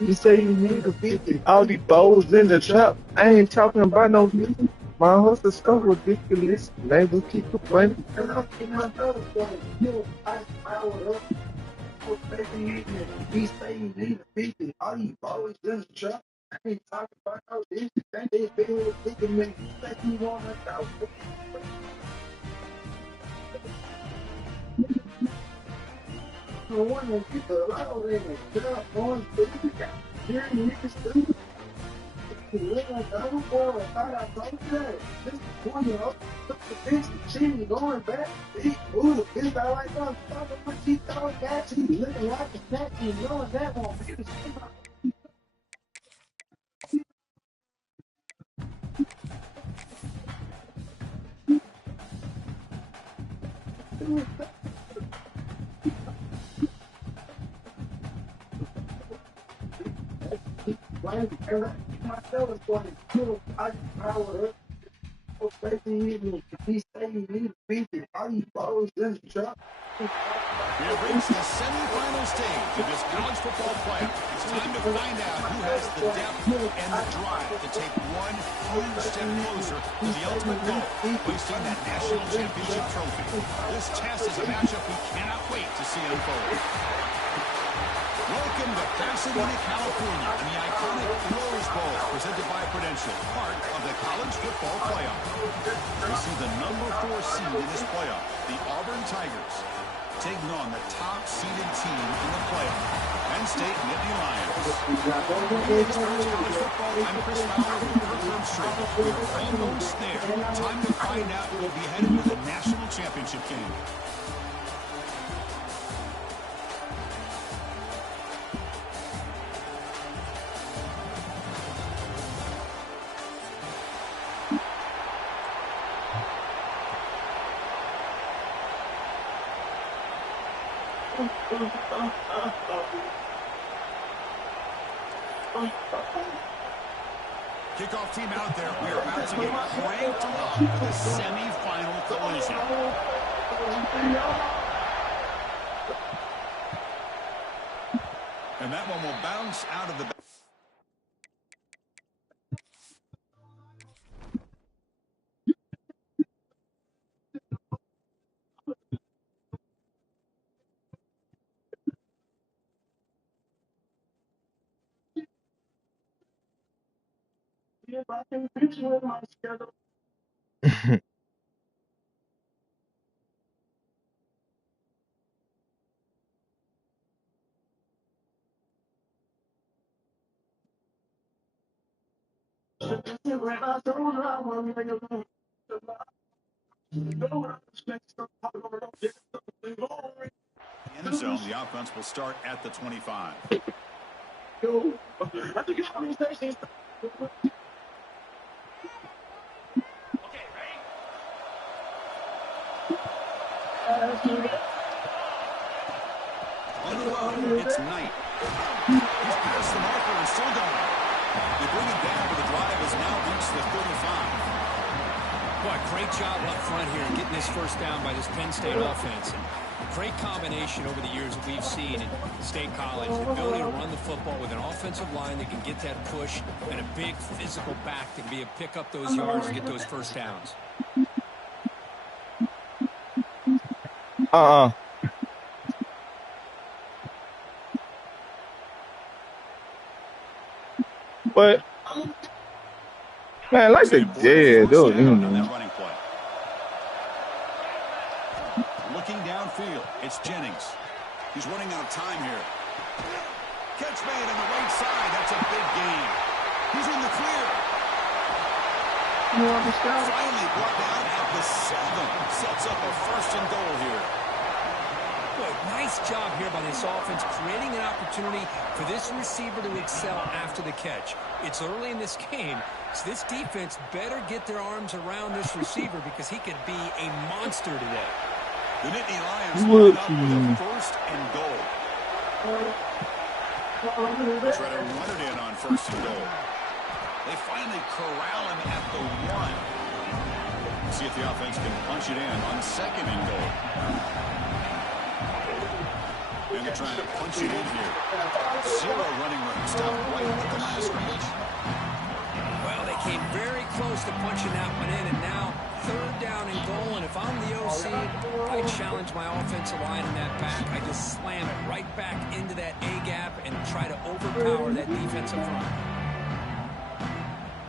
You say you need to 50. All these bowls in the trap. I ain't talking about no music. My hustle stuff ridiculous. Labels keep complaining. And I'm in my brother's going, I power up. He say you need to 50. All these bowls in the trap. I ain't talking about no music. They been thinking me. You think you want to go? No one will get the loud in it. Get up on the here niggas do. Live like the other boy, I thought I told you that. This 20-year-old took the bitch and she was going back. He ooh, the bitch I like I'm talking what she thought that she looking like a snack and knowing that won't be the same. Myself is going to kill. I just power up. He say he need to beat it. All these balls in the truck. We have reached the semifinal stage of this college football playoff. It's time to find out who has the depth and the drive to take one huge step closer to the ultimate goal, hoisting that national championship trophy. This test is a matchup we cannot wait to see unfold. Welcome to Pasadena, California, and the iconic Rose Bowl, presented by Prudential, part of the college football playoff. We see the number 4 seed in this playoff, the Auburn Tigers, taking on the top-seeded team in the playoff, Penn State Nittany Lions. College football, I'm Chris Fowler with Kirk Herbstreit. We're almost there. Time to find out who will be headed to the national championship game. Kickoff team out there. We are about to get cranked up for the semifinal collision. And that one will bounce out of the... If I can fix with my schedule. In the zone, the offense will start at the 25. On the run, it's Knight. He's past the marker and still going. They bring it down, but the drive has now reached the 35. Boy, great job up front here getting this first down by this Penn State offense. And a great combination over the years that we've seen in State College. The ability to run the football with an offensive line that can get that push and a big physical back that can be able to pick up those yards and get those first downs. But man, like the dead, though. On that running play. Looking downfield, it's Jennings. He's running out of time here. Catch made on the right side. That's a big gain. He's in the clear. Finally brought down at the 7. Sets up a 1st and goal here. Boy, nice job here by this offense, creating an opportunity for this receiver to excel after the catch. It's early in this game, so this defense better get their arms around this receiver because he could be a monster today. The Nittany Lions line up with a 1st and goal. Try to run it in on 1st and goal. They finally corral him at the 1. See if the offense can punch it in on 2nd and goal. And they're trying to punch it in here. 0 running room. Stop right at the line of scrimmage. Well, they came very close to punching that one in, and now 3rd down and goal. And if I'm the OC, I challenge my offensive line in that back. I just slam it right back into that A-gap and try to overpower that defensive front.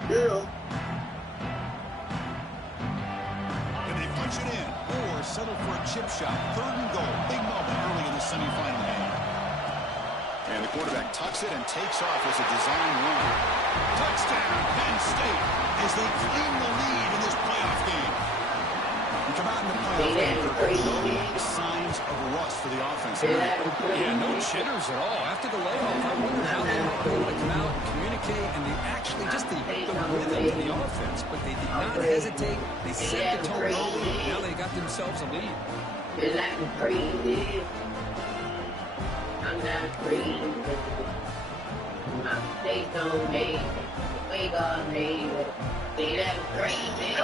Yeah. And they punch it in or settle for a chip shot. 3rd and goal. Big moment early in the semifinal game. And the quarterback tucks it and takes off as a design run. Touchdown, Penn State, as they claim the lead in this playoff game. We come out in the playoff game. No signs of rust for the offense. Yeah, no jitters at all. After the layoff, I wonder how they were able to come out and communicate and actually just the rhythm to the offense, but they did not hesitate. They set the tone early. Now they got themselves a lead. I'm not free. My mistakes don't make way God made. See that crazy.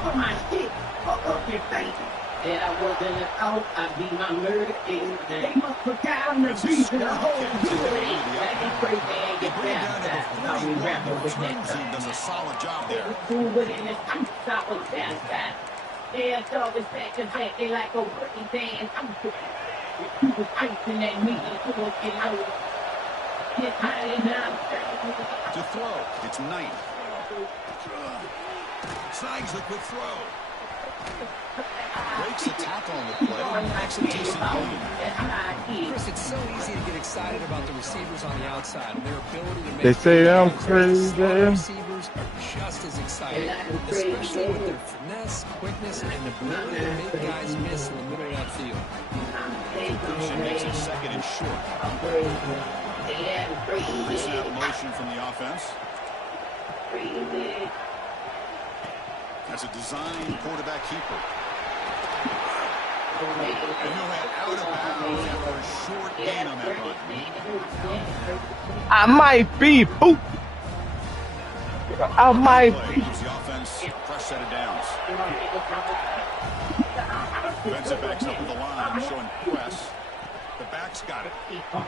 For my shit, fuck up your face. Said I wasn't a out, I'd be my murder king. They must put down the beat in the whole city. That is crazy and get baptized. Now we rapper with that team does a solid job there. Fool within this time, stop with baptized. Yeah, dog is back to back, they like a working dance. I'm you was icing that meat and so it out. Get high enough. To throw, it's Knight. Snags the quick throw. Breaks the tackle on the play. Makes a decent gain. Chris, it's so easy to get excited about the receivers on the outside and their ability to make They say I'm plays. crazy. The receivers are just as excited, especially with their finesse, quickness, and the ability to make guys miss in the middle of that field. She makes it second and short. Pre-snap motion from the offense. That's a design quarterback keeper. And he'll head out of bounds after a short gain on that run. I might be poop. I might be. Gives the offense a fresh set of downs. Defensive backs up with the line, showing press. The back's got it. Able to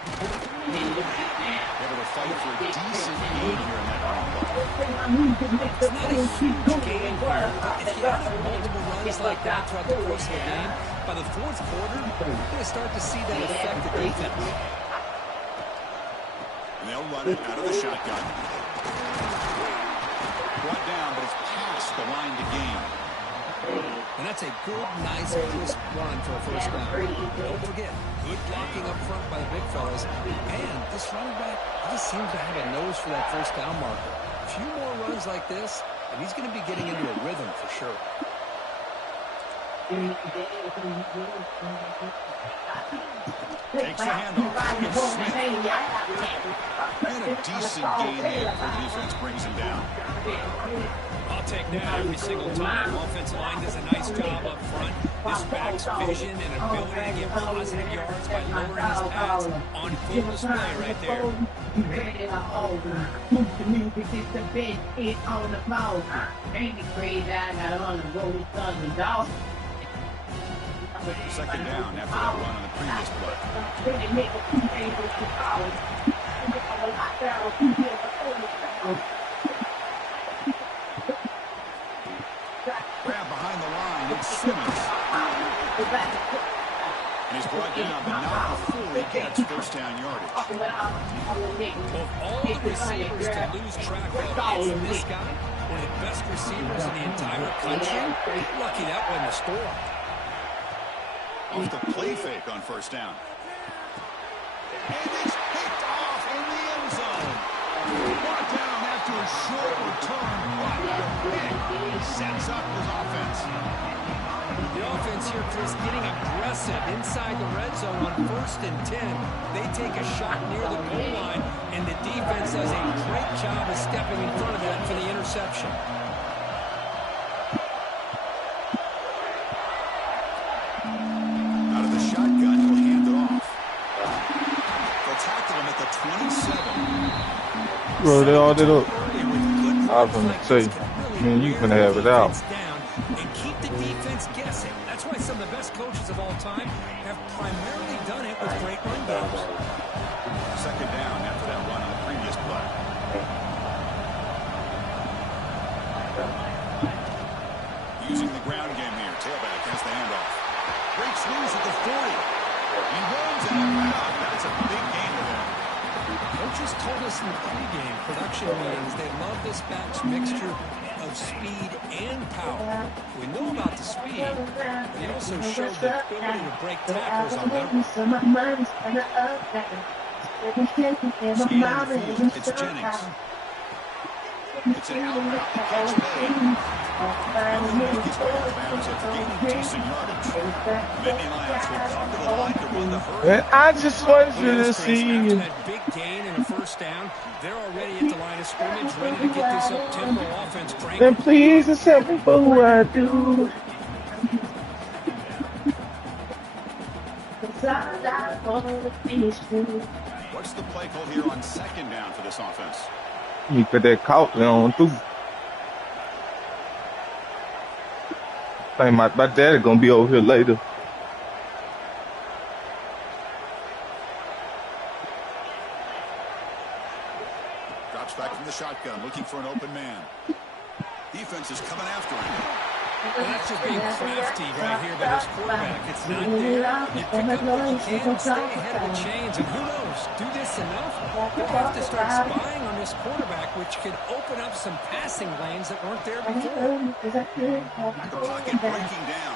fight for a decent lead here in that run. It's not a huge game here. If you have multiple runs like that throughout the course of the game, by the fourth quarter, you're going to start to see that affect the defense. And they'll run it out of the shotgun. Brought down, but it's past the line to gain. And that's a good, nice, crisp run for a first down. Don't forget, good blocking up front by the big fellas. And this running back just seems to have a nose for that first down marker. A few more runs like this, and he's going to be getting into a rhythm for sure. Takes the handoff. And a decent gain there for the defense brings him down. I'll take that every single time. Offensive line does a nice job up front. This back's vision and ability to get positive yards by lowering his pads on full display right there. Second down after that run on the previous play. Grab behind the line, it's Simmons. And he's brought down, but not before he gets first down yardage. Of all the receivers to lose track of, it's this guy, one of the best receivers in the entire country. Lucky that wasn't a score. Off the play fake on first down. And it's picked off in the end zone. Brought down after a short return. What a pick. Sets up his offense. The offense here, Chris, getting aggressive inside the red zone on 1st and 10. They take a shot near the goal line, and the defense does a great job of stepping in front of that for the interception. Out of the shotgun, he'll hand it off. They'll tackle him at the 27. Bro, they all did up. I was going gonna say, man, you can have it out. And keep the defense guessing. That's why some of the best coaches of all time have primarily done it with great run games. Second down after that run on the previous play. Using the ground game here. Tailback has the handoff. Breaks loose at the 40. He runs out. That's a big gain to them. Coaches told us in the pregame production meetings they love this back's mixture of speed and power. We know about the speed, but he also showed the ability to break tackles on that one. Scanning the field, it's Jennings. It's an out catch made. And he'll make his way out of bounds after gaining decent yardage. Nittany Lions will come to the line to run the hurry. And I just wanted you to see you. That big gain in the first first down. They're already at the line of scrimmage, ready to get this up-tempo offense Then cranking. please accept me for who I do. What's the play call here on second down for this offense? You put that coat on too. Think my daddy gonna be over here later. Drops back from the shotgun, looking for an open man. Defense is coming after him. Well, that's just being crafty right here by this quarterback. It's not there. You pick up what you can, stay ahead of the chains, and who knows, do this enough, you'll have to start spying on this quarterback, which could open up some passing lanes that weren't there before. The pocket breaking down.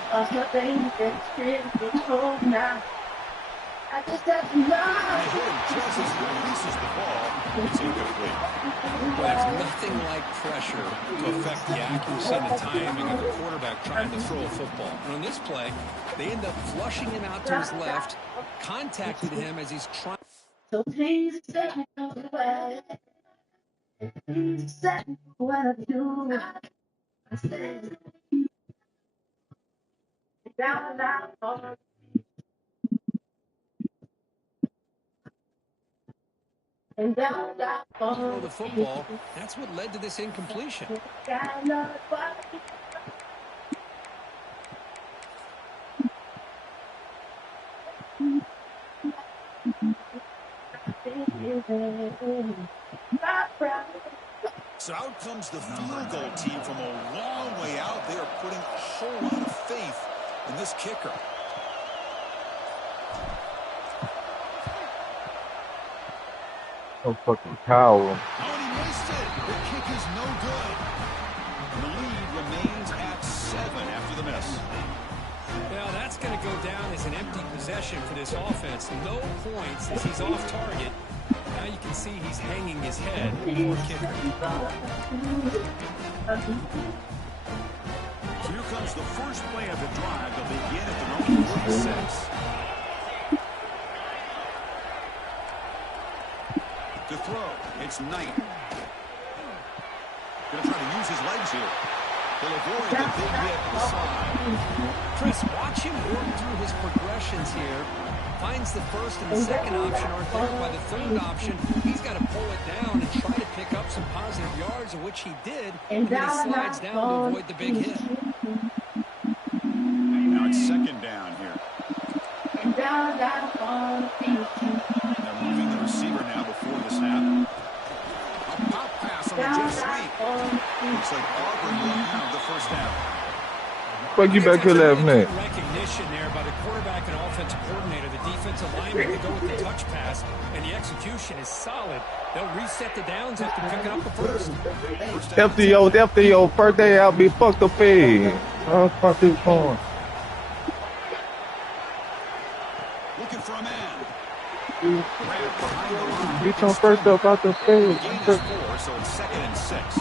I just have to And they hit him just as he releases the ball. It's incomplete. Well, there's nothing like pressure to affect the accuracy and the timing of the quarterback trying to throw a football. And on this play, they end up flushing him out to his left, contacted him as he's trying. So please set me away. Please set me what I do. I said, down, down, and down, down, Throw the football. That's what led to this incompletion. So out comes the field goal team from a long way out. They are putting a whole lot of faith in this kicker. No fucking cow. Oh, and he missed it. The kick is no good. And the lead remains at 7 after the miss. Well, that's going to go down as an empty possession for this offense. No points as he's off target. Now you can see he's hanging his head. Poor kicker. So here comes the first play of the drive. They'll begin at the number 46. To throw, it's Knight. Going to try to use his legs here. He'll avoid the big hit to the side. Chris, watch him work through his progressions here. Finds the first and the second option aren't there. By the third option, he's got to pull it down and try to pick up some positive yards, of which he did. And then he slides down to avoid the big hit. Now it's second down here. And they're moving the receiver now before the snap. A pop pass on the jet sweep. Looks like Auburn will have the first down. Fuck you back here last minute. Recognition there by the quarterback and offensive coordinator. The defensive lineman to go with the touch pass, and the execution is solid. They'll reset the downs after picking up the first. FDO, first day out, be fucked up pay. Oh, fuck this phone. Looking for a man. Grant behind the line. Get your first up out the stage. Gain is 4, so it's 2nd and 6.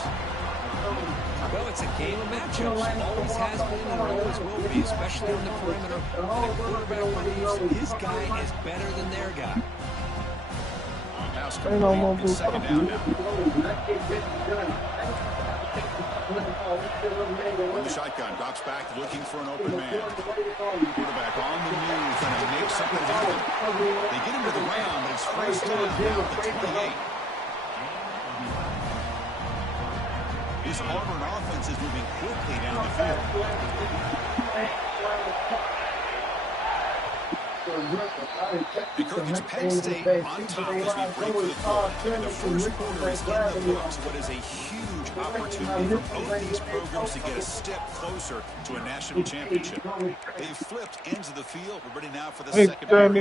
Well, it's a game of matchups. Always has been and always will be, especially on the perimeter. And the quarterback believes his guy is better than their guy. Pass complete. It's second down now. On the shotgun, drops back, looking for an open man. Quarterback on the move, trying to make something happen. They get him to the ground, but it's first down now at the 28. This Auburn offense is moving quickly down the field. It's Penn State on top as we break through the third. And the first quarter is in the books. What is a huge opportunity for both these programs to get a step closer to a national championship. They've flipped ends of the field. We're ready now for the second half.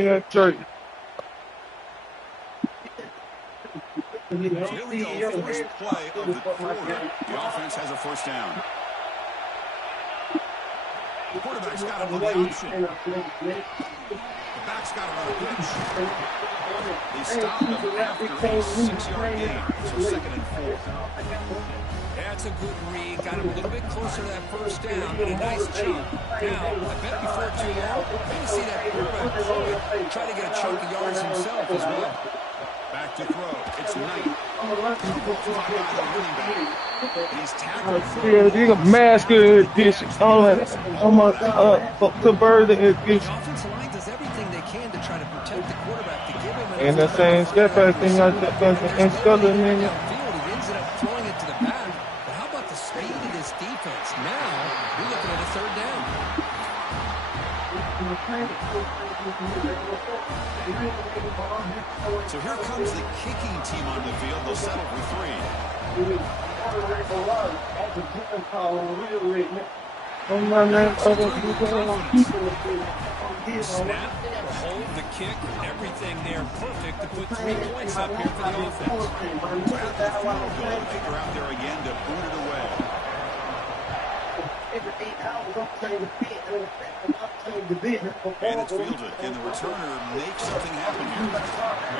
So here we go, first play of the quarter. The offense has a first down. The quarterback's got him on the option. The back's got him on the pitch. They stopped him after a 6-yard gain. So 2nd and 4. That's a good read. Got him a little bit closer to that first down, and a nice jump. Now, I bet before too long, you're going to see that quarterback try to get a chunk of yards himself as well. Back To throw, it's Knight. Brought by the running back. And he's tackled for a Yeah, you loss. can mask it this on my to bird it The this offensive line does everything they can to try to protect the quarterback, to give him and the enough same time to step find as the thing I receiver. took And there's and no still way to in get it it. downfield. He ends up throwing it to the back. But how about the speed of this defense? Now you're looking at a third down. So here comes the kicking team on the field. They'll settle for 3. Oh my man, The snap, the hold, the kick, everything there perfect to put 3 points up here for the offense. Grab the field goal. They're out there again to boot it away. And it's fielded. Can the returner make something happen here?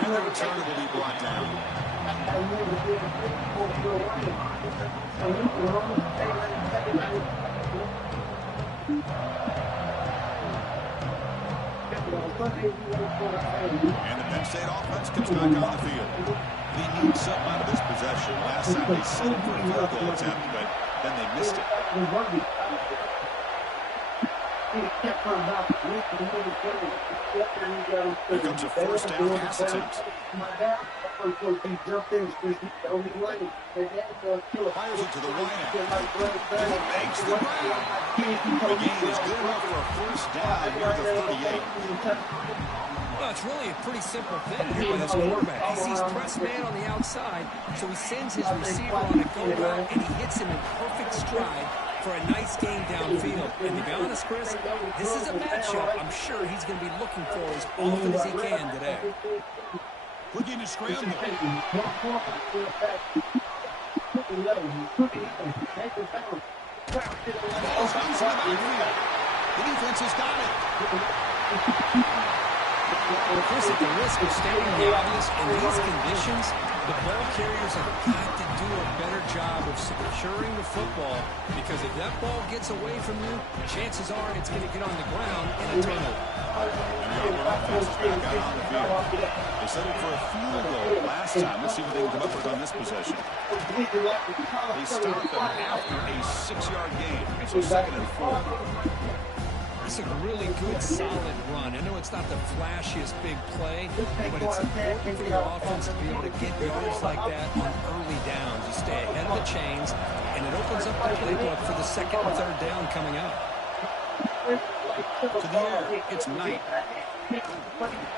And the returner will be brought down. And the Penn State offense comes back on the field. They need something out of this possession. Last time they settled for a field goal attempt, but then they missed it. Here comes a first down pass attempt. Fires it to the wideout. And he makes the grab. The gain is good enough for a first down near the 38. Well, it's really a pretty simple thing here by this quarterback. He sees press man on the outside, so he sends his receiver on a go route, and he hits him in perfect stride for a nice gain downfield. And to be honest, Chris, this is a matchup I'm sure he's going to be looking for as often as he can today. Looking to scramble. Ball's bounced in the backfield. The defense has got it. Chris, at the risk of stating the obvious, in these conditions, the ball carriers have got to do a better job of securing the football, because if that ball gets away from you, chances are it's going to get on the ground in a turnover. And the Auburn offense is back out on the field. They settled for a field goal last time. Let's see what they can come up with on this possession. They stopped them after a 6-yard gain. So 2nd and 4. That's a really good, solid run. I know it's not the flashiest big play, but it's important for your offense to be able to get yards like that on early downs. You stay ahead of the chains, and it opens up the playbook for the 2nd and 3rd down coming up. To the air, it's Knight.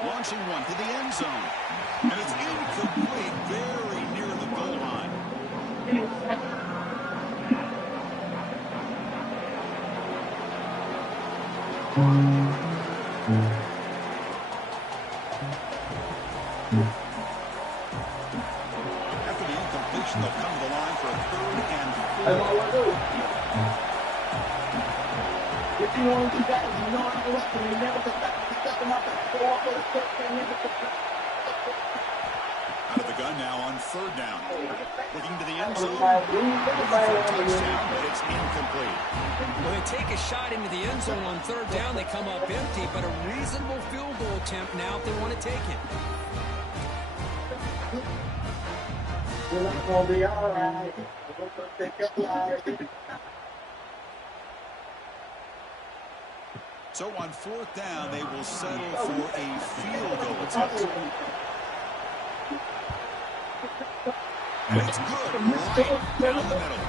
Launching one to the end zone. And it's incomplete, very near the goal line. After the incompletion, they'll come to the line for a 3rd and 4. Out of the gun now on 3rd down. Looking to the end zone. Looking for a touchdown, but it's incomplete. When they take a shot into the end zone on 3rd down, they come up empty, but a reasonable field goal attempt now if they want to take it. So on 4th down, they will settle for a field goal attempt. And it's good, right down the middle.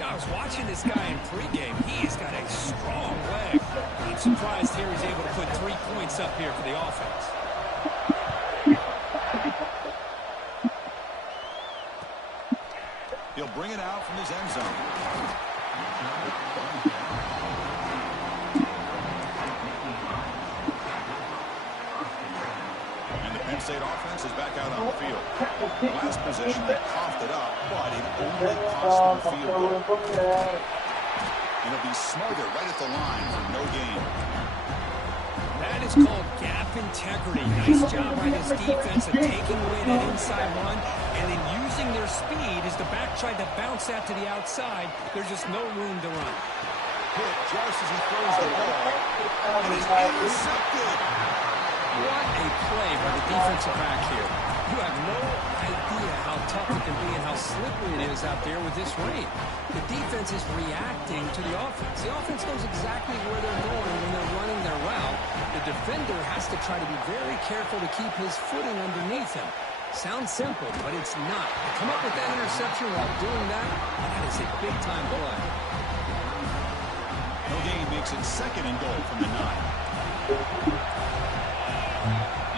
Now, I was watching this guy in pregame. He's got a strong leg. I'm surprised here he's able to put 3 points up here for the offense. He'll bring it out from his end zone. And the Penn State offense is back out on the field. Last possession, they coughed it up, but it only cost them a field goal. And he'll be smothered right at the line for no gain. That is called gap integrity. Nice job by this defense of taking away that inside run and then using their speed as the back tried to bounce that to the outside. There's just no room to run. Hit just as he throws the ball. And it's intercepted. What a play by the defensive back here. You have no idea how tough it can be and how slippery it is out there with this rain. The defense is reacting to the offense. The offense knows exactly where they're going when they're running their route. The defender has to try to be very careful to keep his footing underneath him. Sounds simple, but it's not. To come up with that interception while doing that, that is a big-time play. No gain makes it 2nd and goal from the 9.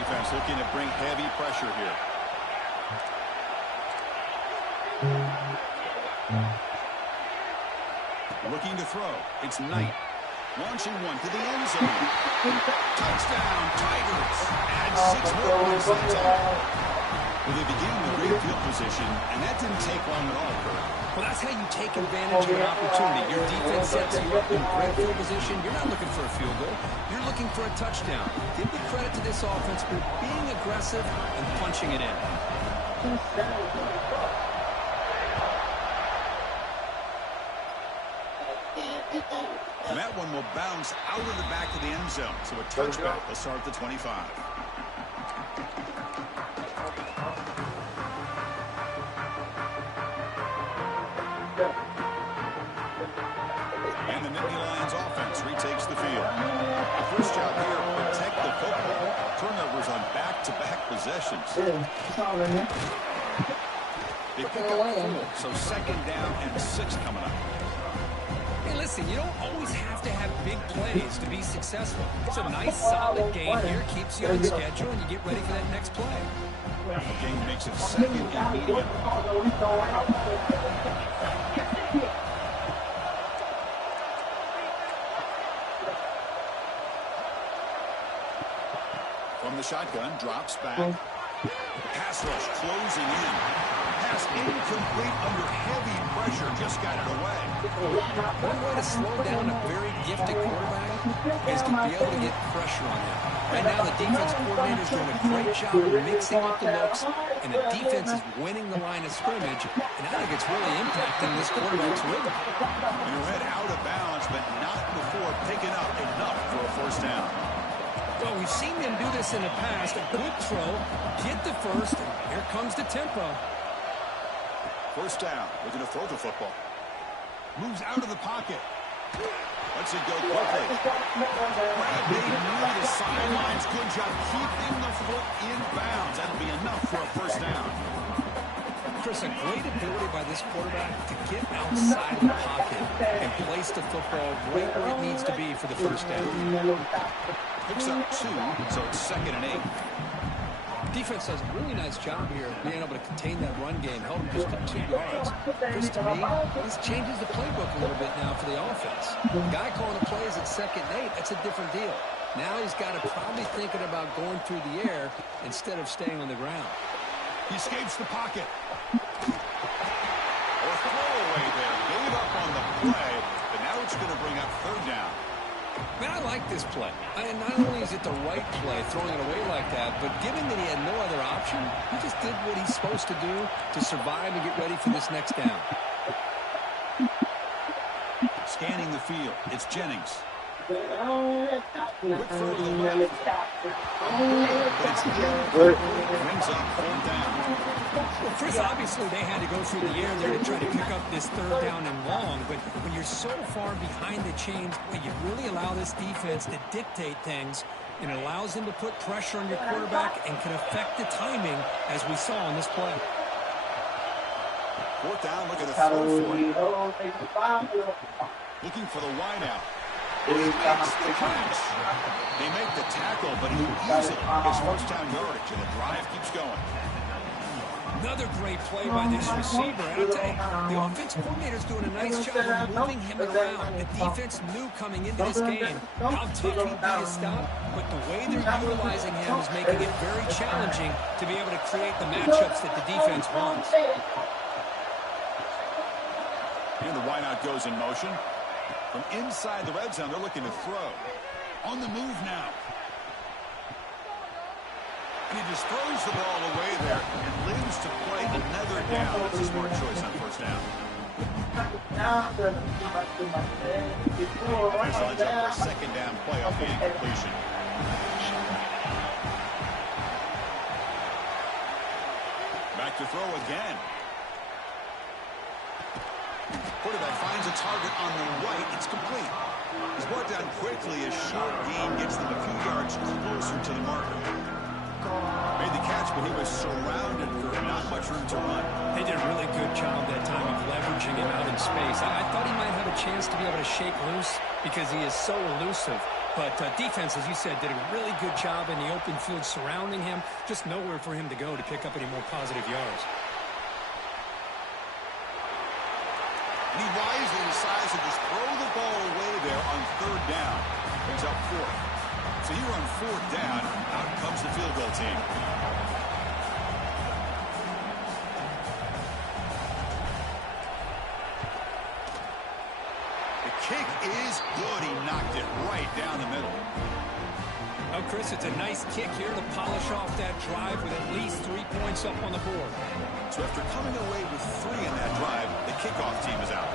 Defense looking to bring heavy pressure here. Looking to throw. It's Knight. Launching one to the end zone. Touchdown, Tigers. Add 6 more points to the time. Well, they began in a great field position, and that didn't take long at all, Kurt. Well, that's how you take advantage of an opportunity. Your defense sets you up in great field position. You're not looking for a field goal. You're looking for a touchdown. Give the credit to this offense for being aggressive and punching it in. And that one will bounce out of the back of the end zone. So a touchback will start at the 25. And the Nittany Lions offense retakes the field. The first job here, protect the football. Turnovers on back-to-back possessions. They pick up 4, so 2nd down and 6 coming up. Hey, listen, you don't always have to have big plays to be successful. It's a nice, solid game here. Keeps you on schedule, and you get ready for that next play. The game makes it 2nd and medium. From the shotgun, drops back. Pass rush closing in. Pass incomplete under heavy pressure. Just got it away. One way to slow down a very gifted quarterback is to be able to get pressure on him. Right now, the defense coordinator is doing a great job of mixing up the looks, and the defense is winning the line of scrimmage, and I think it's really impacting this quarterback's rhythm. And you head out of bounds, but not before picking up enough for a first down. Well, we've seen them do this in the past. A good throw, get the first, and here comes the tempo. First down, looking to throw the football. Moves out of the pocket. Lets it go quickly. Bradley near the sidelines. Good job keeping the foot in bounds. That'll be enough for a first down. Chris, a great ability by this quarterback to get outside the pocket and place the football right where it needs to be for the first down. Picks up 2, so it's 2nd and 8. Defense does a really nice job here of being able to contain that run game, held him just to 2 yards. Chris, to me, this changes the playbook a little bit now for the offense. The guy calling the plays at 2nd and 8, that's a different deal. Now he's got to probably thinking about going through the air instead of staying on the ground. He escapes the pocket. Or throwaway there. Gave up on the play, but now it's going to bring up 3rd down. Man, I like this play. And not only is it the right play, throwing it away like that, but given that he had no other option, he just did what he's supposed to do to survive and get ready for this next down. Scanning the field, it's Jennings. Quick throw to the left. It's in. Brings up 4th down. Well, Chris, obviously they had to go through the air there to try to pick up this 3rd down and long, but when you're so far behind the chains, you really allow this defense to dictate things, and it allows them to put pressure on your quarterback and can affect the timing, as we saw on this play. 4th down, look at the throw for it. Looking for the wideout. He makes the catch. They make the tackle, but he easily gets first down yardage, and the drive keeps going. Another great play by this receiver. And I'll tell you, the offense coordinator's doing a nice job of moving him around. The defense knew coming into this game how tough he'd be to stop, but the way they're utilizing him is making it very challenging to be able to create the matchups that the defense wants. And the wideout goes in motion. From inside the red zone, they're looking to throw. On the move now. And he just throws the ball away there and lives to play another down. That's a smart choice on first down. This lines up for a 2nd down play off the incompletion. Back to throw again. Quarterback finds a target on the right. It's complete. He's brought down quickly. A short gain gets them a few yards closer to the marker. Made the catch, but he was surrounded for not much room to run. They did a really good job that time of leveraging him out in space. I thought he might have a chance to be able to shake loose because he is so elusive. But defense, as you said, did a really good job in the open field surrounding him. Just nowhere for him to go to pick up any more positive yards. And he wisely decides to just throw the ball away there on third down. Brings up fourth. So here on fourth down, out comes the field goal team. The kick is good. He knocked it right down the middle. Oh, Chris, it's a nice kick here to polish off that drive with at least 3 points up on the board. So after coming away with 3 in that drive, the kickoff team is out.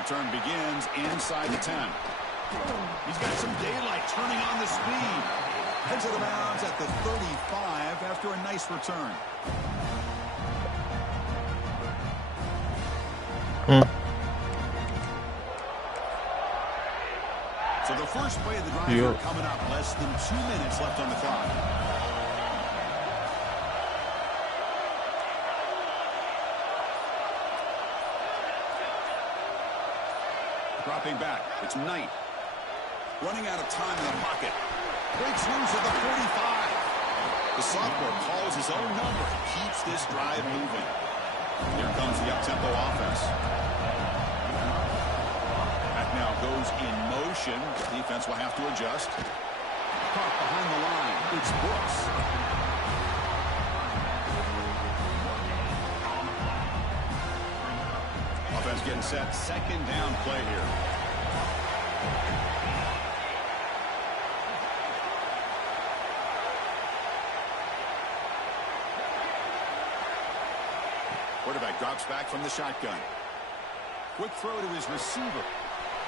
Return begins inside the 10. He's got some daylight turning on the speed. Heads out of bounds at the 35 after a nice return. So the first play of the drive here coming up. Less than 2 minutes left on the clock. Dropping back. It's Knight. Running out of time in the pocket. Breaks loose at the 45. The sophomore calls his own number and keeps this drive moving. Here comes the up-tempo offense. That now goes in motion. The defense will have to adjust. Caught behind the line. It's Brooks. Offense getting set. Second down play here. Quarterback drops back from the shotgun. Quick throw to his receiver.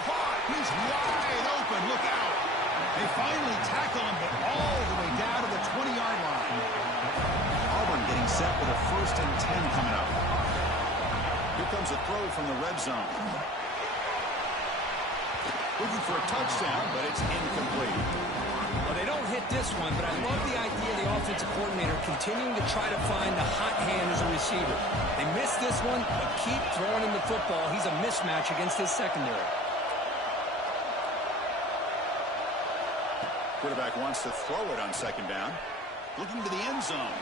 Caught. He's wide open. Look out. They finally tackle him, but all the way down to the 20-yard line. Auburn getting set with a 1st and 10 coming up. Here comes a throw from the red zone. Looking for a touchdown, but it's incomplete. Well, they don't hit this one, but I love the idea of the offensive coordinator continuing to try to find the hot hand as a receiver. They missed this one, but keep throwing him the football. He's a mismatch against his secondary. Quarterback wants to throw it on second down. Looking to the end zone.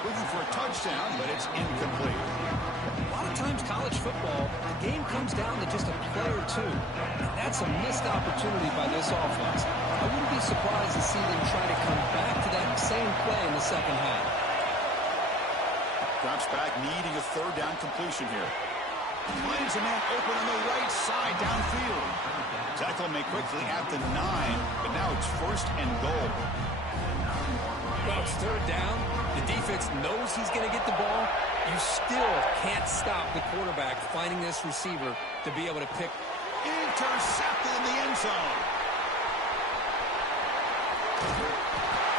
Looking for a touchdown, but it's incomplete. A lot of times college football, the game comes down to just a play or two. And that's a missed opportunity by this offense. I wouldn't be surprised to see them try to come back to that same play in the second half. Drops back, needing a third down completion here. Finds a man open on the right side downfield. Tackle made quickly at the 9, but now it's 1st and goal. Well, it's third down. The defense knows he's going to get the ball. You still can't stop the quarterback finding this receiver to be able to pick. Intercepted in the end zone.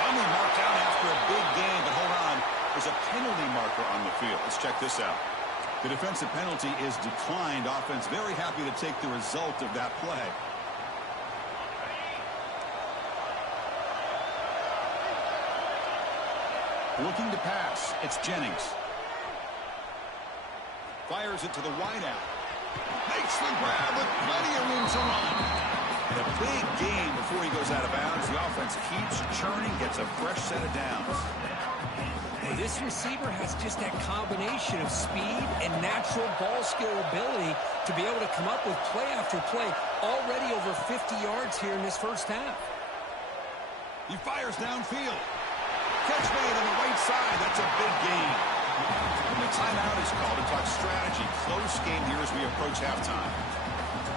Finally marked out after a big game, but hold on. There's a penalty marker on the field. Let's check this out. The defensive penalty is declined. Offense very happy to take the result of that play. Looking to pass. It's Jennings. Fires it to the wideout. Makes the grab with plenty of room to run. And a big gain before he goes out of bounds. The offense keeps churning, gets a fresh set of downs. Hey, this receiver has just that combination of speed and natural ball skill ability to be able to come up with play after play. Already over 50 yards here in this first half. He fires downfield. Catch made on the right side. That's a big gain. And the timeout is called to talk strategy. Close game here as we approach halftime.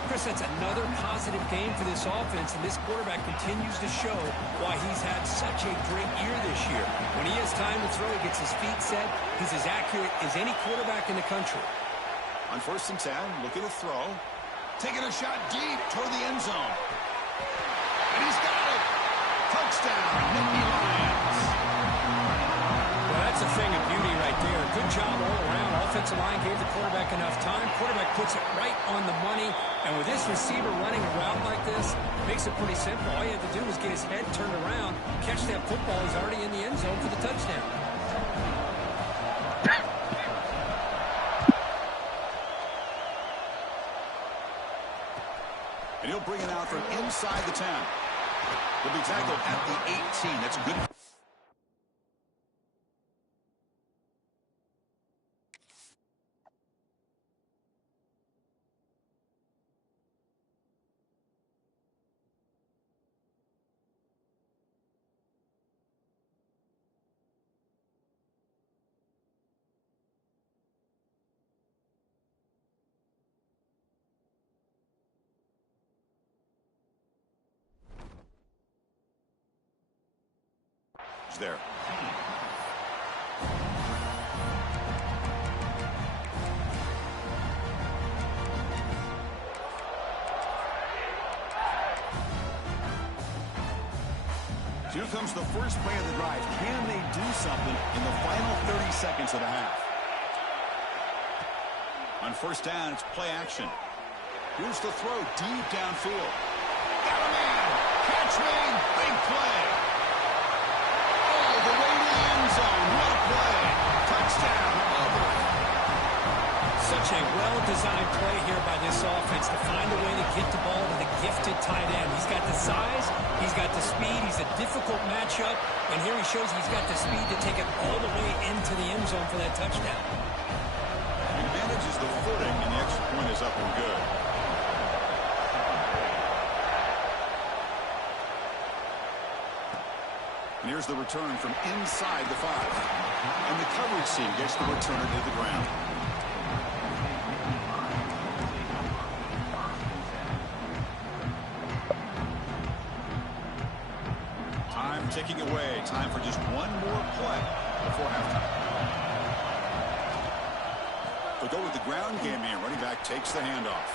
Chris, that's another positive game for this offense, and this quarterback continues to show why he's had such a great year this year. When he has time to throw, he gets his feet set. He's as accurate as any quarterback in the country. On 1st and 10, looking to throw. Taking a shot deep toward the end zone. And he's got it. Touchdown, Nittany Lions. Well, that's a thing of beauty right there. Good job all around. Offensive line gave the quarterback enough time. Quarterback puts it right on the money. And with this receiver running around like this, makes it pretty simple. All you have to do is get his head turned around, catch that football. He's already in the end zone for the touchdown. And he'll bring it out from inside the 10. He'll be tackled at the 18. That's good. There. Here comes the first play of the drive. Can they do something in the final 30 seconds of the half? On first down, it's play action. Here's the throw deep downfield. Got a man. Catch me. Big play. The way to the end zone. What a play. Touchdown. Over. Such a well-designed play here by this offense to find a way to get the ball to the gifted tight end. He's got the size. He's got the speed. He's a difficult matchup. And here he shows he's got the speed to take it all the way into the end zone for that touchdown. He manages the footing, and the extra point is up and good. And here's the return from inside the 5. And the coverage team gets the returner to the ground. Time ticking away. Time for just one more play before halftime. They'll go with the ground game here. Running back takes the handoff.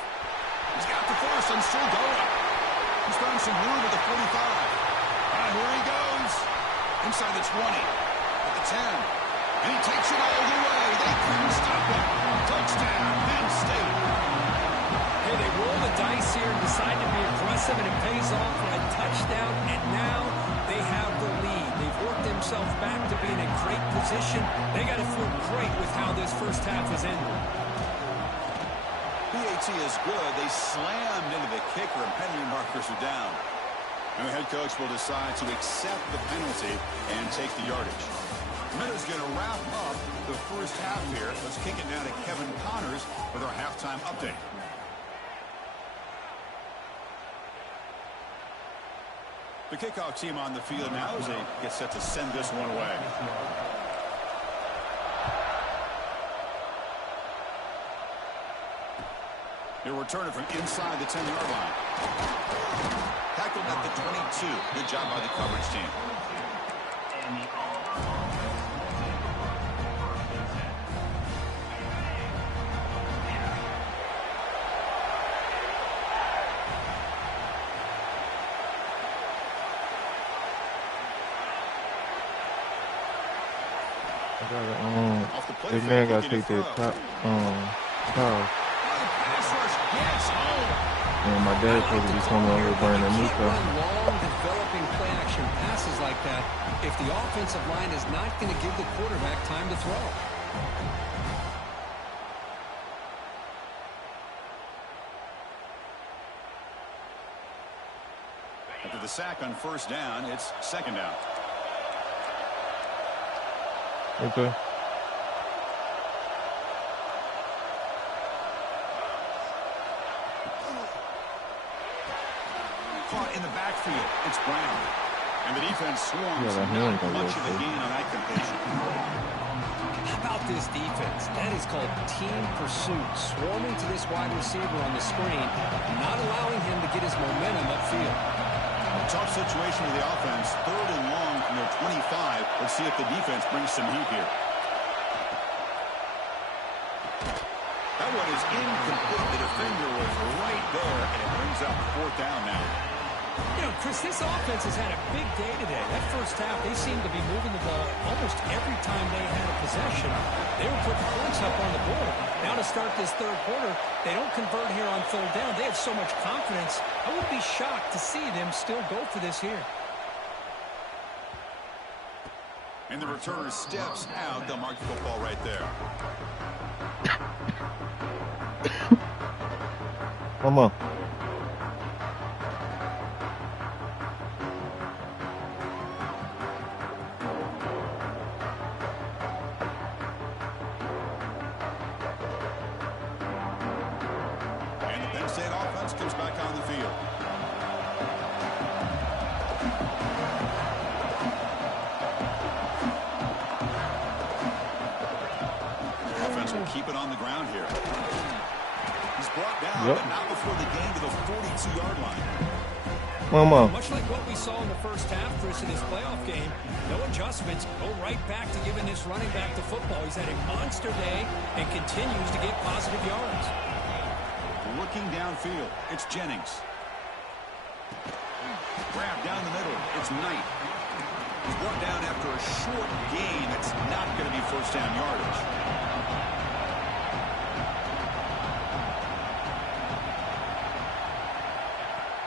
He's got the force and still going. He's found some room at the 45. Here he goes. Inside the 20. At the 10. And he takes it all the way. They couldn't stop him. Touchdown, Penn State. Hey, they roll the dice here and decide to be aggressive, and it pays off for a touchdown. And now they have the lead. They've worked themselves back to be in a great position. They got to feel great with how this first half has ended. PAT is good. They slammed into the kicker, and penalty markers are down. And the head coach will decide to accept the penalty and take the yardage. Minuta's going to wrap up the first half here. Let's kick it down to Kevin Connors with our halftime update. The kickoff team on the field now as they get set to send this one away. They'll return it from inside the 10-yard line. Tackled at the 22. Good job by the coverage team. Off the play This fake, man got to looking take to that throw. top house. Pass rush gets home. And my dad's supposed to be somewhere over here burning a new Can't car. run long, developing play-action passes like that if the offensive line is not going to give the quarterback time to throw. After the sack on first down, it's second down. Okay. Caught in the backfield. It's Brown. And the defense swarms. Yeah, that hand Not got much of a good. gain on that completion. How about this defense? That is called team pursuit. Swarming to this wide receiver on the screen, not allowing him to get his momentum upfield. A tough situation with the offense. Third and long from their 25. Let's see if the defense brings some heat here. That one is incomplete. The defender was right there, and it brings up fourth down now. You know, Chris, this offense has had a big day today. That first half, they seemed to be moving the ball almost every time they had a possession. They were putting points up on the board. Now to start this third quarter, they don't convert here on third down. They have so much confidence. I would be shocked to see them still go for this here. And the returner steps out. They'll mark the football right there. Come on. And the Penn State offense comes back on the field. The offense will keep it on the ground here. He's brought down, but not before the gain to the 42-yard line. Come on. Much like what we saw in the first half, Chris, in this playoff game, no adjustments, go right back to giving this running back the football. He's had a monster day and continues to get positive yards. Looking downfield, it's Jennings. Grab down the middle, it's Knight. He's brought down after a short gain. It's not going to be first down yardage.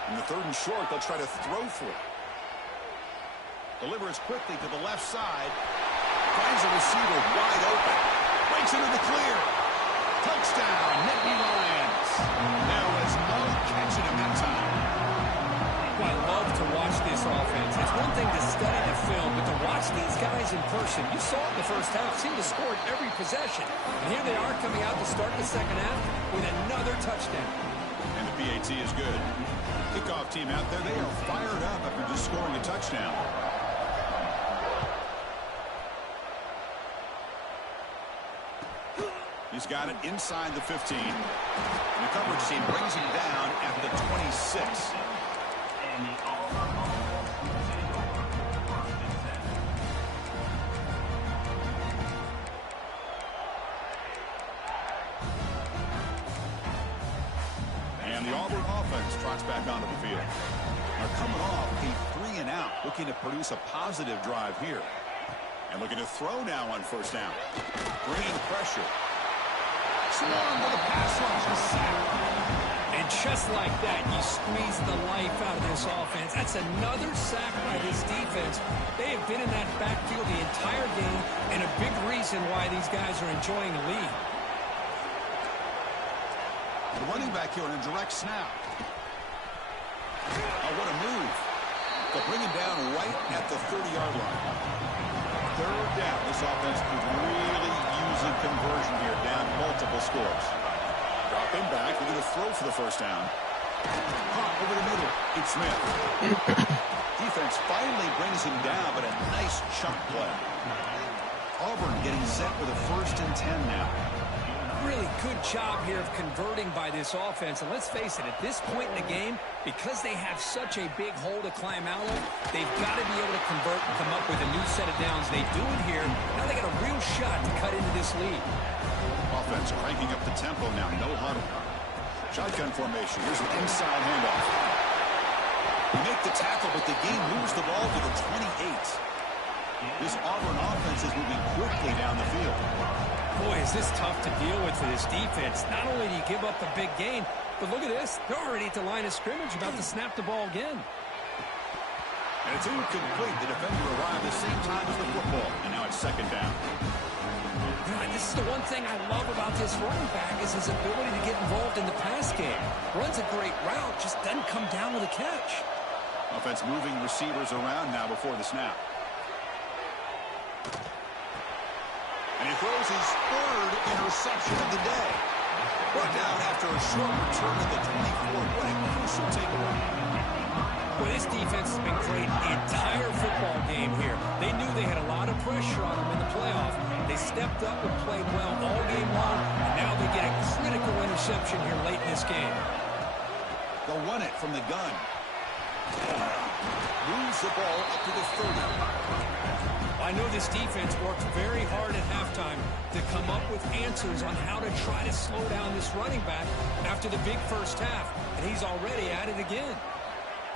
In the third and short, they'll try to throw for it. Delivers quickly to the left side. Finds a receiver wide open. Breaks into the clear. Touchdown, Nittany Lions. There was no catching him that time. Well, I love to watch this offense. It's one thing to study the film, but to watch these guys in person, you saw it in the first half, seemed to score every possession. And here they are coming out to start the second half with another touchdown. And the PAT is good. Kickoff team out there, they are fired up after just scoring a touchdown. He's got it inside the 15. And the coverage team brings him down at the 26. And the Auburn offense trots back onto the field. They're coming off a 3-and-out, looking to produce a positive drive here. And looking to throw now on first down. Bringing pressure. Swarm with a pass rush, a sack. And just like that, you squeeze the life out of this offense. That's another sack by this defense. They have been in that backfield the entire game, and a big reason why these guys are enjoying the lead. The running back here on a direct snap. Oh, what a move. They'll bring him down right at the 30-yard line. Third down. This offense could really use a conversion here, down multiple scores. Drop him back. They're going to throw for the first down. Caught over the middle. It's Smith. Defense finally brings him down, but a nice chunk play. Auburn getting set with a 1st and 10 now. Really good job here of converting by this offense. And let's face it, at this point in the game, because they have such a big hole to climb out of, they've got to be able to convert and come up with a new set of downs. They do it here. Now they got a real shot to cut into this lead. Offense cranking up the tempo now. No huddle. Shotgun formation. Here's an inside handoff. They make the tackle, but the game moves the ball to the 28. This Auburn offense is moving quickly down the field. Boy, is this tough to deal with for this defense. Not only do you give up the big gain, but look at this. They're already at the line of scrimmage, about to snap the ball again. And it's incomplete. The defender arrived the same time as the football. And now it's second down. God, this is the one thing I love about this running back is his ability to get involved in the pass game. Runs a great route, just doesn't come down with a catch. Offense moving receivers around now before the snap. And he throws his 3rd interception of the day. Brought down after a short return to the 24. What a crucial takeaway. Well, this defense has been great the entire football game here. They knew they had a lot of pressure on them in the playoff. They stepped up and played well all game long, and now they get a critical interception here late in this game. They'll run it from the gun. Moves the ball up to the 30. I know this defense worked very hard at halftime to come up with answers on how to try to slow down this running back after the big first half, and he's already at it again.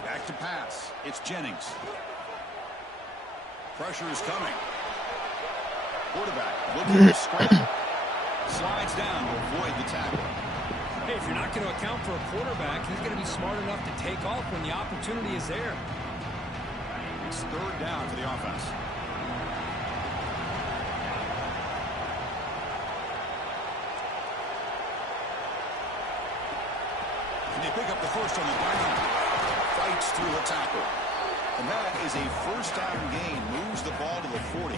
Back to pass. It's Jennings. Pressure is coming. Quarterback looking to scramble. Slides down to avoid the tackle. Hey, if you're not going to account for a quarterback, he's going to be smart enough to take off when the opportunity is there. It's third down for the offense. And they pick up the first on the ground. Fights through a tackle. And that is a first down gain. Moves the ball to the 40.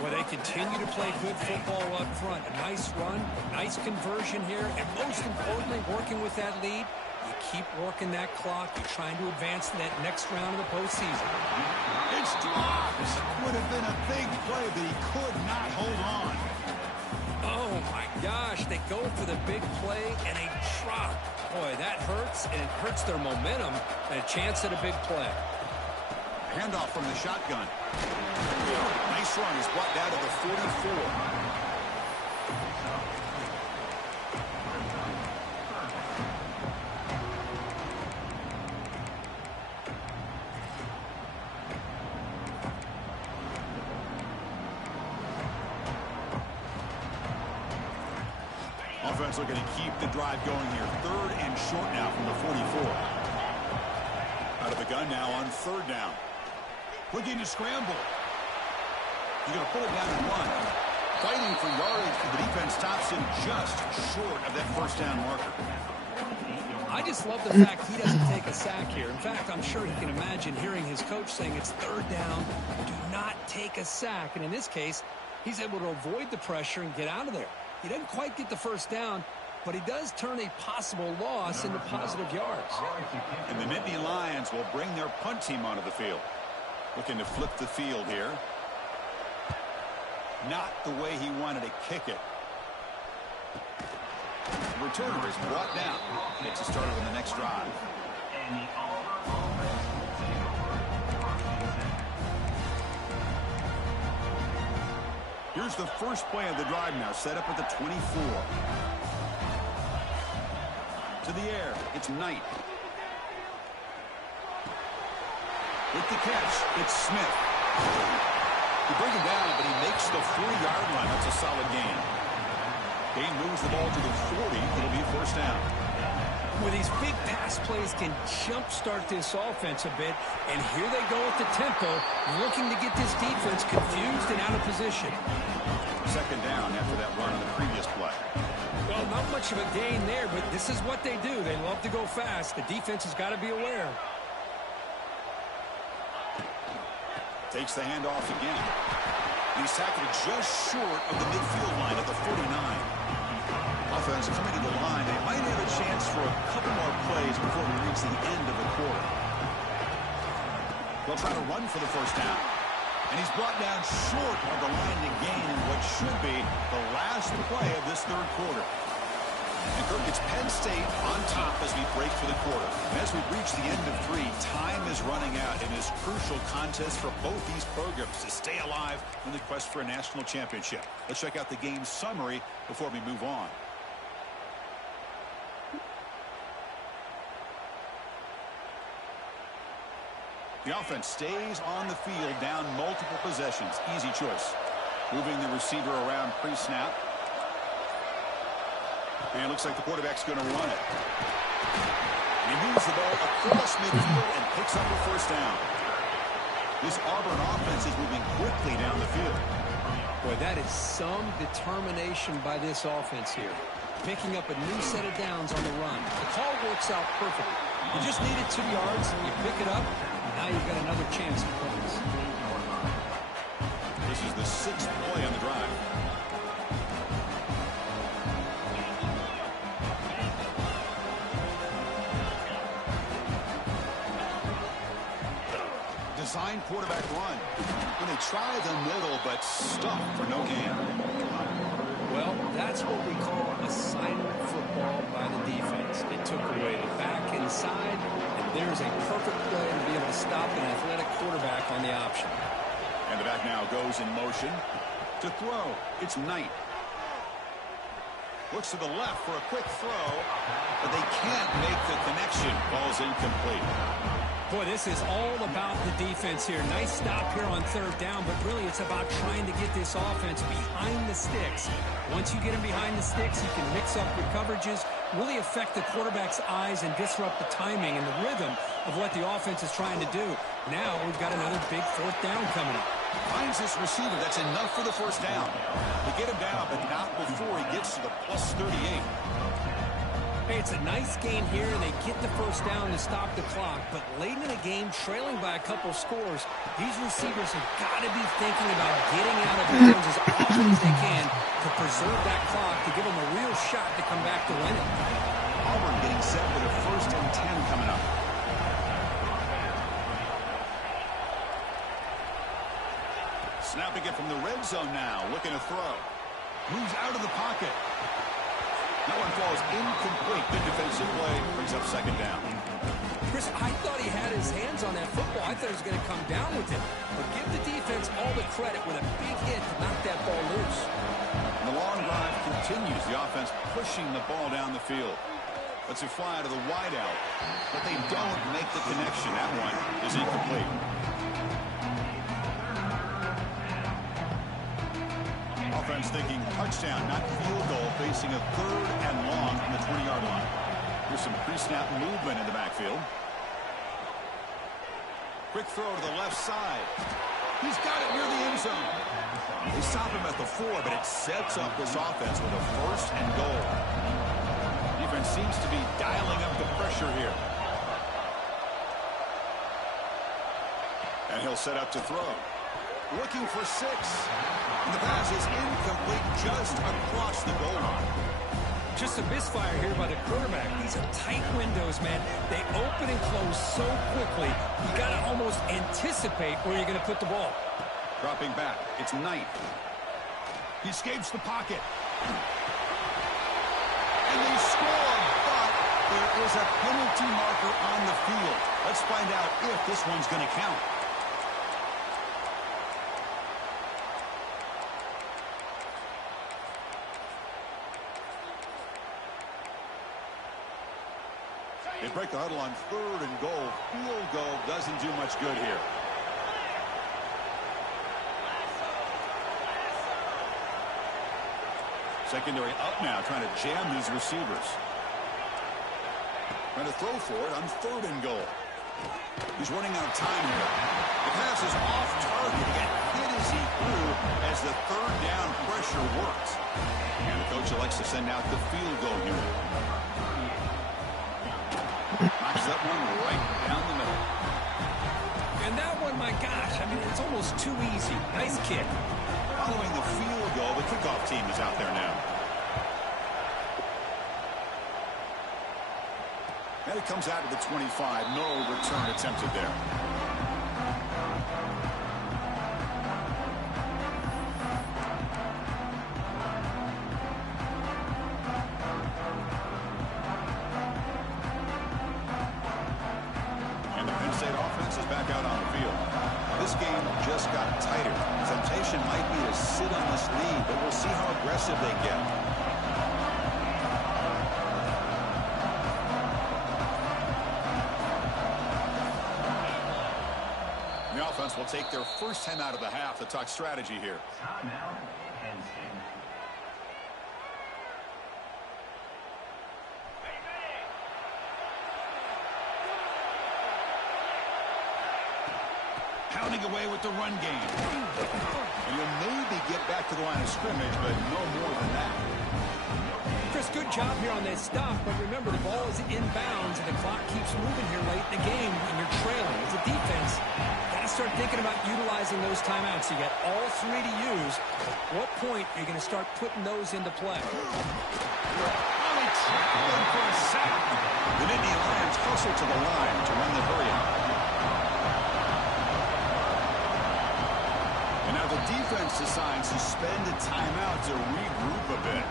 Well, they continue to play good football up front. A nice run, a nice conversion here, and most importantly, working with that lead, you keep working that clock. You're trying to advance to that next round of the postseason. It's dropped. Would have been a big play, but he could not hold on. Oh, my gosh. They go for the big play, and they drop. Boy, that hurts, and it hurts their momentum and a chance at a big play. Handoff from the shotgun. Nice run. He's brought down to the 44. Offense looking to keep the drive going here. Third and short now from the 44. Out of the gun now on third down. Looking to scramble. He's going to pull it down and run. Fighting for yardage, but the defense stops him just short of that first down marker. I just love the fact he doesn't take a sack here. In fact, I'm sure he can imagine hearing his coach saying it's third down, do not take a sack. And in this case, he's able to avoid the pressure and get out of there. He doesn't quite get the first down, but he does turn a possible loss into positive yards. And the Nittany Lions will bring their punt team onto the field. Looking to flip the field here. Not the way he wanted to kick it. The returner is brought down. Gets a starter on the next drive. Here's the first play of the drive now, set up at the 24. To the air, it's Knight. With the catch, it's Smith. You bring him down, but he makes the 4-yard line. That's a solid gain. Gain moves the ball to the 40. It'll be first down. Well, these big pass plays can jumpstart this offense a bit, and here they go at the tempo, looking to get this defense confused and out of position. Second down after that run on the previous play. Well, not much of a gain there, but this is what they do. They love to go fast. The defense has got to be aware. Takes the handoff again. He's tackled just short of the midfield line at the 49. Offense coming to the line. They might have a chance for a couple more plays before we reach the end of the quarter. They'll try to run for the first down. And he's brought down short of the line to gain in what should be the last play of this third quarter. And Kirk, it's Penn State on top as we break for the quarter. And as we reach the end of 3, time is running out in this crucial contest for both these programs to stay alive in the quest for a national championship. Let's check out the game summary before we move on. The offense stays on the field, down multiple possessions. Easy choice. Moving the receiver around pre-snap. And it looks like the quarterback's going to run it. He moves the ball across midfield and picks up a first down. This Auburn offense is moving quickly down the field. Boy, that is some determination by this offense here. Picking up a new set of downs on the run. The call works out perfectly. You just needed 2 yards, you pick it up, and now you've got another chance at points. This is the 6th play on the drive. Design quarterback run. When they try the middle, but stuck for no gain. Well, that's what we call assignment football by the defense. They took away the back inside, and there's a perfect play to be able to stop an athletic quarterback on the option. And the back now goes in motion to throw. It's Knight. Looks to the left for a quick throw, but they can't make the connection. Ball's incomplete. Boy, this is all about the defense here. Nice stop here on third down, but really it's about trying to get this offense behind the sticks. Once you get them behind the sticks, you can mix up your coverages, really affect the quarterback's eyes and disrupt the timing and the rhythm of what the offense is trying to do. Now we've got another big fourth down coming up. Finds this receiver. That's enough for the first down. They get him down, but not before he gets to the plus 38. Hey, it's a nice gain here, and they get the first down to stop the clock. But late in the game, trailing by a couple scores, these receivers have got to be thinking about getting out of bounds as often as they can to preserve that clock, to give them a real shot to come back to win it. Auburn getting set with a 1st and 10 coming up. Snapping it from the red zone now, looking to throw. Moves out of the pocket. That one falls incomplete. Good defensive play, brings up 2nd down. Chris, I thought he had his hands on that football. I thought he was going to come down with it. But give the defense all the credit with a big hit to knock that ball loose. And the long drive continues. The offense pushing the ball down the field. Lets it fly to the wideout. But they don't make the connection. That one is incomplete. Offense thinking touchdown, not field goal, facing a 3rd and long from the 20-yard line. Here's some pre-snap movement in the backfield. Quick throw to the left side. He's got it near the end zone. They stop him at the 4, but it sets up this offense with a 1st and goal. Defense seems to be dialing up the pressure here. And he'll set up to throw. Looking for 6. And the pass is incomplete just across the goal line. Just a misfire here by the quarterback. These are tight windows, man. They open and close so quickly. You got to almost anticipate where you're going to put the ball. Dropping back. It's Knight. He escapes the pocket. And they score, but there is a penalty marker on the field. Let's find out if this one's going to count. They break the huddle on 3rd and goal. Field goal doesn't do much good here. Secondary up now, trying to jam these receivers. Trying to throw for it on 3rd and goal. He's running out of time here. The pass is off target. He got hit as he threw as the 3rd down pressure works. And the coach elects to send out the field goal unit. Knocks that one right down the middle. And that one, my gosh, I mean, it's almost too easy. Nice kick. Following the field goal, the kickoff team is out there now. And it comes out of the 25. No return attempted there. And the Penn State offense is back out on the field. This game just got tighter. Temptation might be to sit on this lead, but we'll see how aggressive they get. The offense will take their first time out of the half to talk strategy here. Timeout, Penn State. Pounding away with the run game. And you'll maybe get back to the line of scrimmage, but no more than that. Chris, good job here on that stop, but remember, the ball is inbounds, and the clock keeps moving here late in the game, and you're trailing. As a defense, got to start thinking about utilizing those timeouts. You got all 3 to use. At what point are you going to start putting those into play? Only traveling for a sack. The Nittany Lions hustle to the line to run the hurry-up. And now the defense decides to spend a timeout to regroup a bit.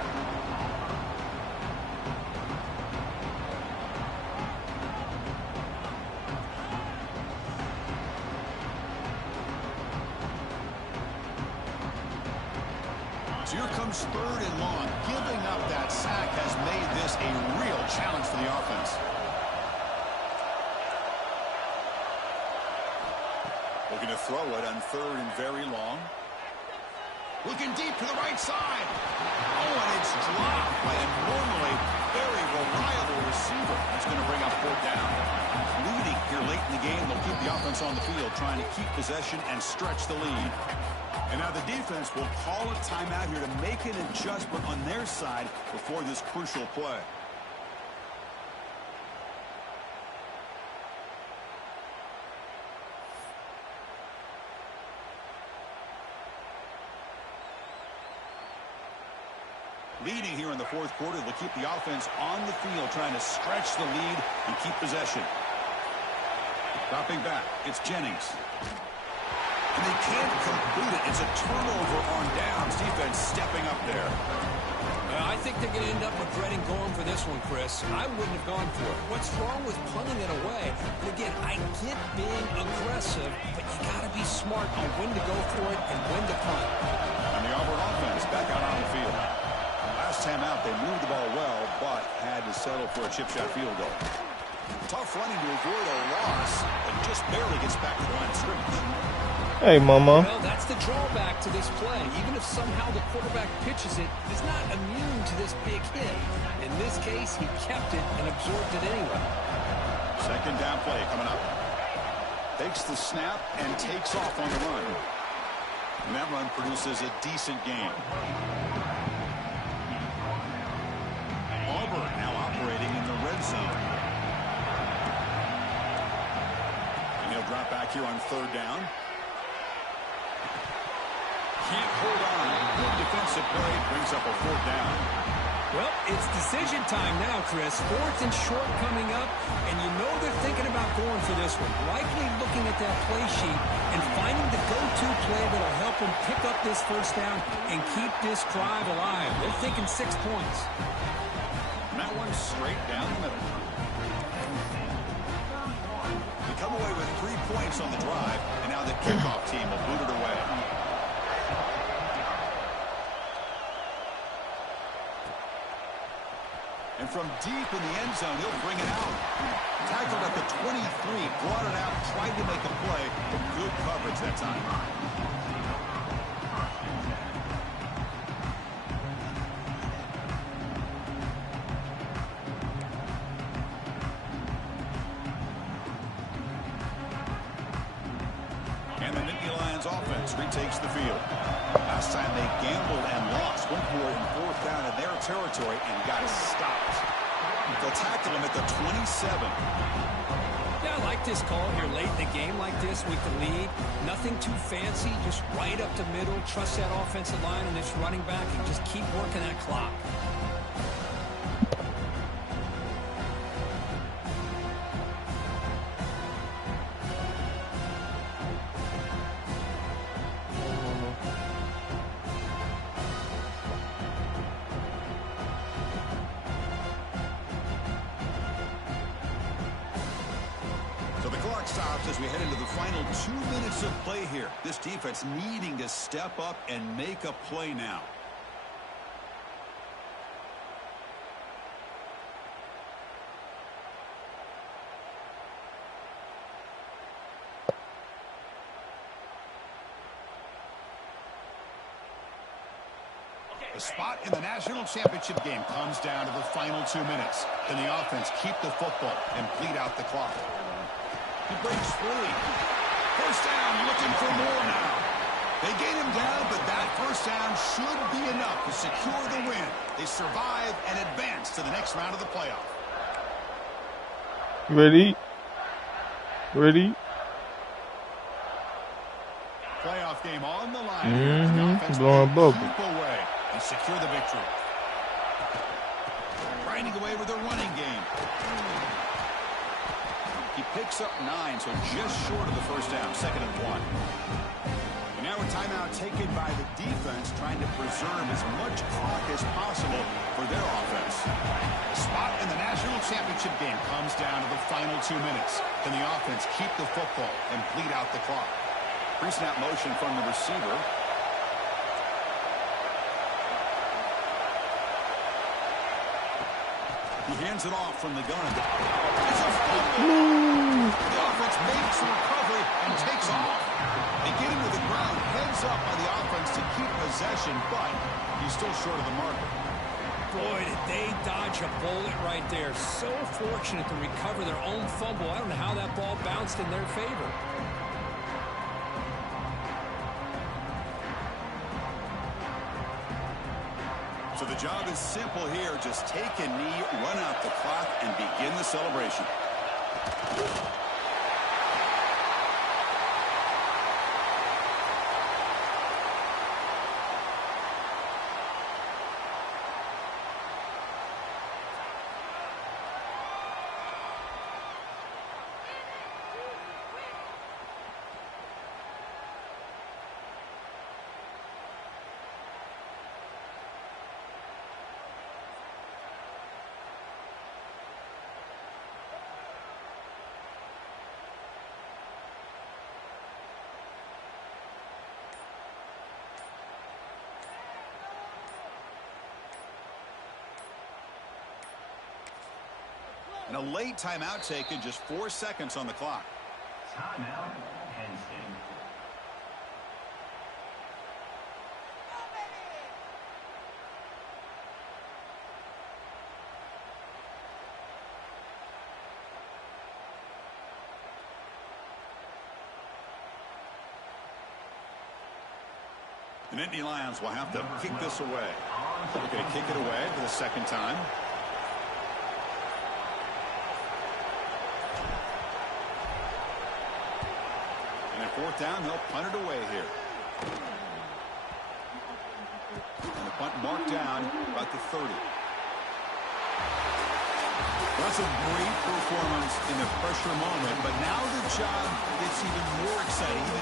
So here comes 3rd and long. Giving up that sack has made this a real challenge for the offense. Looking to throw it on 3rd and very long. Looking deep to the right side. Oh, and it's dropped by a normally very reliable receiver. That's going to bring up 4th down. Leading here late in the game, they'll keep the offense on the field, trying to keep possession and stretch the lead. And now the defense will call a timeout here to make an adjustment on their side before this crucial play. Leading here in the 4th quarter, they'll keep the offense on the field, trying to stretch the lead and keep possession. Dropping back, it's Jennings. And they can't complete it. It's a turnover on downs. Defense stepping up there. I think they're going to end up regretting going for this one, Chris. I wouldn't have gone for it. What's wrong with punting it away? And again, I get being aggressive, but you got to be smart on when to go for it and when to punt. And the Auburn offense back out on the field. Last time out, they moved the ball well, but had to settle for a chip shot field goal. Tough running to avoid a loss, but just barely gets back to the line of scrimmage. Hey, Mama. Well, that's the drawback to this play. Even if somehow the quarterback pitches it, he's not immune to this big hit. In this case, he kept it and absorbed it anyway. 2nd down play coming up. Takes the snap and takes off on the run. And that run produces a decent gain. Auburn now operating in the red zone. And he'll drop back here on 3rd down. Can't hold on. Good defensive play brings up a 4th down. Well, it's decision time now, Chris. 4th and short coming up, and you know they're thinking about going for this one. Likely looking at that play sheet and finding the go-to play that'll help them pick up this 1st down and keep this drive alive. They're thinking 6 points. And that one straight down the middle. They come away with 3 points on the drive, and now the kickoff team will boot it away. And from deep in the end zone, he'll bring it out. Tackled at the 23, brought it out, tried to make a play. Good coverage that time. And the Nittany Lions offense retakes the field. Last time they gambled and lost. Went for it in 4th down in their territory and got stopped. They'll tackle him at the 27. Yeah, I like this call here late in the game like this with the lead. Nothing too fancy, just right up the middle. Trust that offensive line and this running back and just keep working that clock. Stops as we head into the final 2 minutes of play here. This defense needing to step up and make a play now. The spot in the national championship game comes down to the final 2 minutes. Can the offense keep the football and bleed out the clock? He breaks free. 1st down, looking for more now. They gain him down, but that 1st down should be enough to secure the win. They survive and advance to the next round of the playoff. Ready? Ready? Playoff game on the line. Blowing bubble. Keep away and secure the victory. Grinding away with a running game. He picks up 9, so just short of the 1st down, 2nd and 1. And now a timeout taken by the defense, trying to preserve as much clock as possible for their offense. The spot in the national championship game comes down to the final 2 minutes. Can the offense keep the football and bleed out the clock? Pre-snap motion from the receiver. He hands it off from the gun. It's a fumble. The offense makes a recovery and takes off. They get him to the ground, heads up by the offense to keep possession, but he's still short of the marker. Boy, did they dodge a bullet right there. So fortunate to recover their own fumble. I don't know how that ball bounced in their favor. So the job is simple here. Just take a knee, run out the clock, and begin the celebration. And a late timeout taken, just 4 seconds on the clock. Timeout, Penn State. The Nittany Lions will have to kick this away. They're going to kick it away for the second time. And at fourth down, they'll punt it away here. And the punt marked down about the 30. That's a great performance in the pressure moment, but now the job gets even more exciting, even